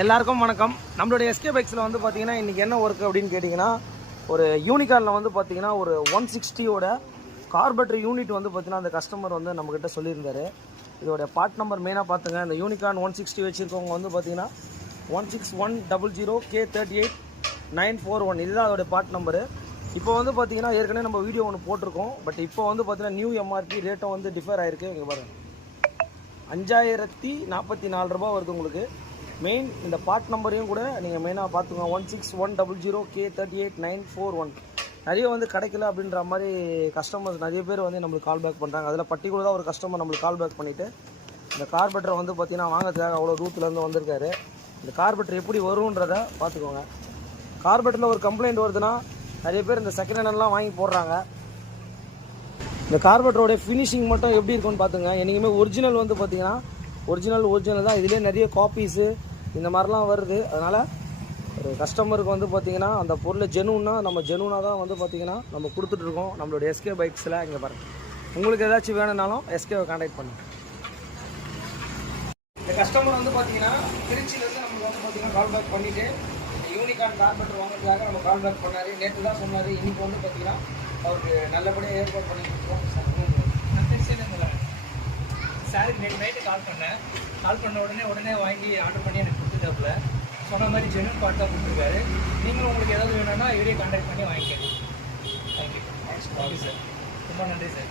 எல்லாருக்கும் வணக்கம். நம்மளுடைய எஸ்கே பைக்ஸில் வந்து பார்த்தீங்கன்னா இன்றைக்கி என்ன ஒர்க் அப்படின்னு கேட்டிங்கன்னா, ஒரு யூனிகார்னில் வந்து பார்த்தீங்கன்னா ஒரு 160யோட கார்பரேட்டர் யூனிட் வந்து பார்த்தீங்கன்னா அந்த கஸ்டமர் வந்து நம்மக்கிட்ட சொல்லியிருந்தார். இதோடைய பார்ட் நம்பர் மெயினாக பார்த்துங்க. இந்த யூனிகார்ன் 160 வச்சுருக்கவங்க வந்து பார்த்தீங்கன்னா 16100K38941 இதுதான் அதோடைய பார்ட் நம்பரு. இப்போ வந்து பார்த்தீங்கன்னா ஏற்கனவே நம்ம வீடியோ ஒன்று போட்டிருக்கோம். பட் இப்போ வந்து பார்த்தீங்கன்னா நியூ எம்ஆர்பி ரேட்டும் வந்து டிஃபர் ஆகிருக்கு. இங்கே பாருங்கள், 5044 ரூபா வருது உங்களுக்கு. மெயின் இந்த பார்ட் நம்பரையும் கூட நீங்கள் மெயினாக பார்த்துக்கோங்க. 16100K38941 நிறைய வந்து கிடைக்கல அப்படின்ற மாதிரி கஸ்டமர்ஸ் நிறைய பேர் வந்து நம்மளுக்கு கால் பேக் பண்ணுறாங்க. அதில் பர்டிகுலராக ஒரு கஸ்டமர் நம்மளுக்கு கால் பேக் பண்ணிவிட்டு இந்த கார்பரேட்டரை வந்து பார்த்திங்கன்னா வாங்கிறதுக்காக அவ்வளோ தூரத்துலேருந்து வந்திருக்காரு. இந்த கார்பரேட்டர் எப்படி வரும்ன்றதை பார்த்துக்கோங்க. கார்பரேட்டரில் ஒரு கம்ப்ளைண்ட் வருதுன்னா நிறைய பேர் இந்த செகண்ட் ஹேண்டெலாம் வாங்கி போடுறாங்க. இந்த கார்பரேட்டரோடைய ஃபினிஷிங் மட்டும் எப்படி இருக்குன்னு பார்த்துங்க. என்றைக்குமே ஒரிஜினல் வந்து பார்த்திங்கன்னா ஒரிஜினல் தான். இதிலே நிறைய காப்பீஸு இந்த மாதிரிலாம் வருது. அதனால் ஒரு கஸ்டமருக்கு வந்து பார்த்திங்கன்னா அந்த பொருளை ஜெனூனாக தான் வந்து பார்த்திங்கன்னா நம்ம கொடுத்துட்ருக்கோம் நம்மளோட எஸ்கே பைக்ஸில். இங்கே பாருங்கள், உங்களுக்கு ஏதாச்சும் வேணும்னாலும் எஸ்கேவை கான்டாக்ட் பண்ணுங்கள். இந்த கஸ்டமர் வந்து பார்த்திங்கன்னா திருச்சியிலேருந்து நம்மளுக்கு வந்து பார்த்திங்கன்னா கால் பேக் பண்ணிவிட்டு யூனிகார்ன் கார்பரேட்டர் வாங்குறதுக்காக நம்ம கால் பேக் பண்ணார். நேற்று தான் சொன்னார். இன்றைக்கி வந்து பார்த்திங்கன்னா அவருக்கு நல்லபடியாக ஏற்பாடு பண்ணி கொடுத்தோம். நான் திருச்சியிலேருந்து சாருக்கு நேற்று நைட்டு கால் பண்ண உடனே வாங்கி ஆர்டர் பண்ணி எனக்கு கொடுத்துட்டாப்புல. சொன்ன மாதிரி ஜென்வன் பார்ட்டாக கொடுத்துருக்காரு. நீங்களும் உங்களுக்கு ஏதாவது வேணும்னா இவரே கான்டாக்ட் பண்ணி வாங்கிக்கணும். தேங்க்யூ சார், ரொம்ப நன்றி சார்.